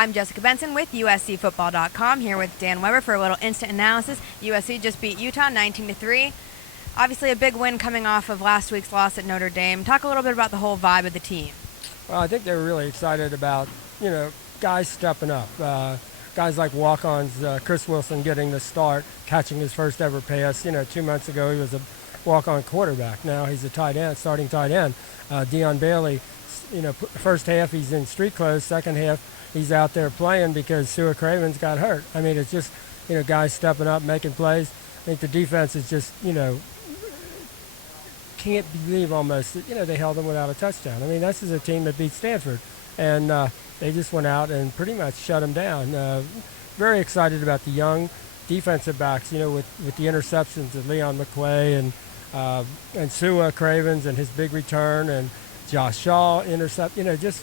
I'm Jessica Benson with USCFootball.com, here with Dan Weber for a little instant analysis. USC just beat Utah 19-3. Obviously a big win coming off of last week's loss at Notre Dame. Talk a little bit about the whole vibe of the team. Well, I think they were really excited about, guys stepping up. Guys like walk-ons, Chris Wilson getting the start, catching his first ever pass. 2 months ago he was a walk-on quarterback. Now he's a tight end, starting tight end. Deion Bailey, first half he's in street clothes, second half he's out there playing because Sua Craven's got hurt. I mean, it's just, guys stepping up, making plays. I think the defense is just, can't believe almost that, they held them without a touchdown. I mean, this is a team that beat Stanford, and they just went out and pretty much shut them down. Very excited about the young defensive backs, with the interceptions of Leon McQuay and Sua Cravens and his big return, and Josh Shaw intercept, just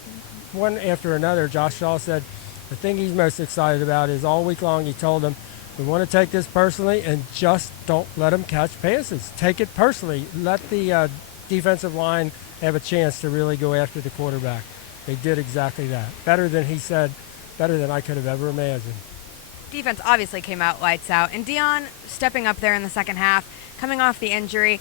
one after another. Josh Shaw said the thing he's most excited about is all week long he told them, we want to take this personally and just don't let them catch passes. Take it personally. Let the defensive line have a chance to really go after the quarterback. They did exactly that. Better than he said, better than I could have ever imagined. Defense obviously came out lights out, and Deion stepping up there in the second half, coming off the injury.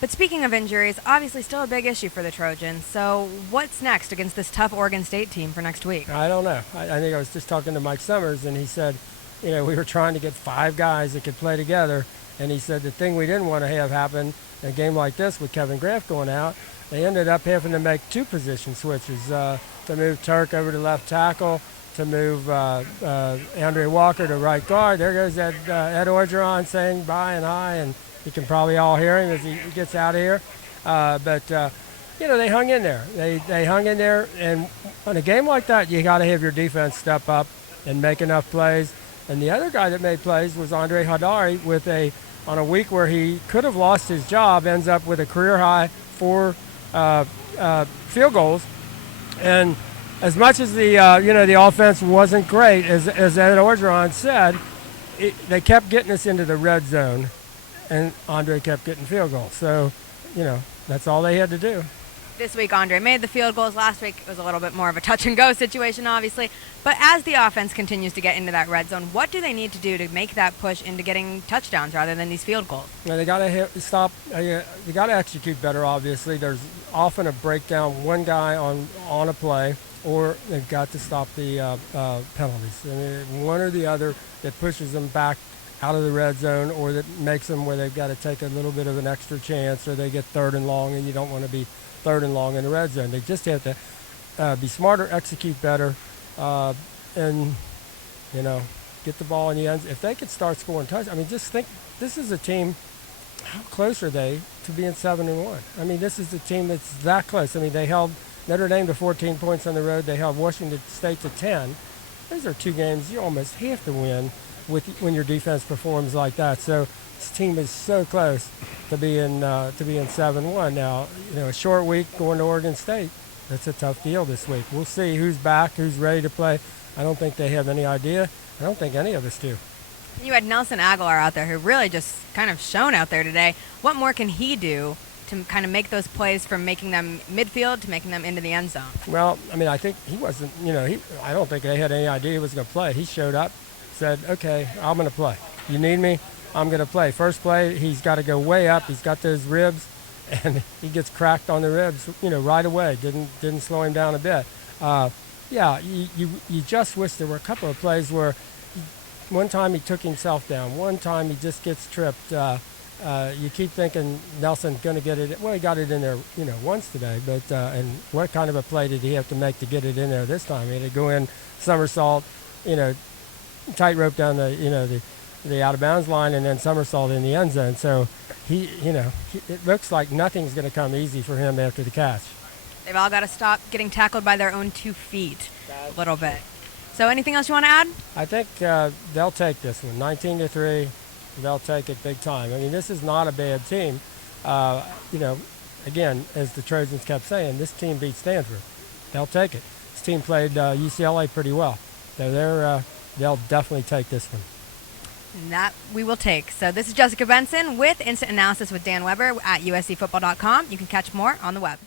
But speaking of injuries, obviously still a big issue for the Trojans. So what's next against this tough Oregon State team for next week? I don't know. I think I was just talking to Mike Summers, and he said, we were trying to get 5 guys that could play together. And he said the thing we didn't want to have happen in a game like this with Kevin Graff going out, they ended up having to make 2 position switches to move Turk over to left tackle, to move Andre Walker to right guard. There goes Ed Orgeron saying bye and hi, and you can probably all hear him as he gets out of here. But they hung in there. They hung in there, and in a game like that, you got to have your defense step up and make enough plays. And the other guy that made plays was Andre Hadari on a week where he could have lost his job, ends up with a career-high 4 field goals. And as much as the offense wasn't great, as Ed Orgeron said, they kept getting us into the red zone, and Andre kept getting field goals. So, that's all they had to do. This week, Andre made the field goals. Last week, it was a little bit more of a touch-and-go situation, obviously. But as the offense continues to get into that red zone, what do they need to do to make that push into getting touchdowns rather than these field goals? They got to stop. They got to execute better, obviously. There's often a breakdown, one guy on a play, or they've got to stop the penalties. I mean, one or the other that pushes them back out of the red zone, or that makes them where they've got to take a little bit of an extra chance, or they get 3rd and long, and you don't want to be 3rd and long in the red zone. They just have to be smarter, execute better, and get the ball in the end. If they could start scoring touchdowns, I mean, just think, this is a team. How close are they to being 7-1? I mean, this is a team that's that close. I mean, they held Notre Dame to 14 points on the road. They held Washington State to 10. Those are 2 games you almost have to win when your defense performs like that. So this team is so close to being 7-1. Now, a short week going to Oregon State. That's a tough deal this week. We'll see who's back, who's ready to play. I don't think they have any idea. I don't think any of us do. You had Nelson Agholor out there who really just kind of shone out there today. What more can he do to kind of make those plays from making them midfield to making them into the end zone? Well, I mean, I think he wasn't, I don't think they had any idea he was going to play. He showed up, said, okay, I'm going to play. You need me? I'm going to play. First play, he's got to go way up. He's got those ribs, and he gets cracked on the ribs, right away. Didn't slow him down a bit. You just wish there were a couple of plays where one time he took himself down. One time he just gets tripped. You keep thinking Nelson's going to get it. Well, he got it in there, once today. But and what kind of a play did he have to make to get it in there this time? He had to go in somersault, tightrope down the out of bounds line, and then somersault in the end zone. So it looks like nothing's going to come easy for him after the catch. They've all got to stop getting tackled by their own 2 feet a little bit. So anything else you want to add? I think they'll take this one, 19-3. They'll take it big time. I mean, this is not a bad team. Again, as the Trojans kept saying, this team beat Stanford. They'll take it. This team played UCLA pretty well. So they'll definitely take this one. And that we will take. So this is Jessica Benson with Instant Analysis with Dan Weber at USCFootball.com. You can catch more on the web.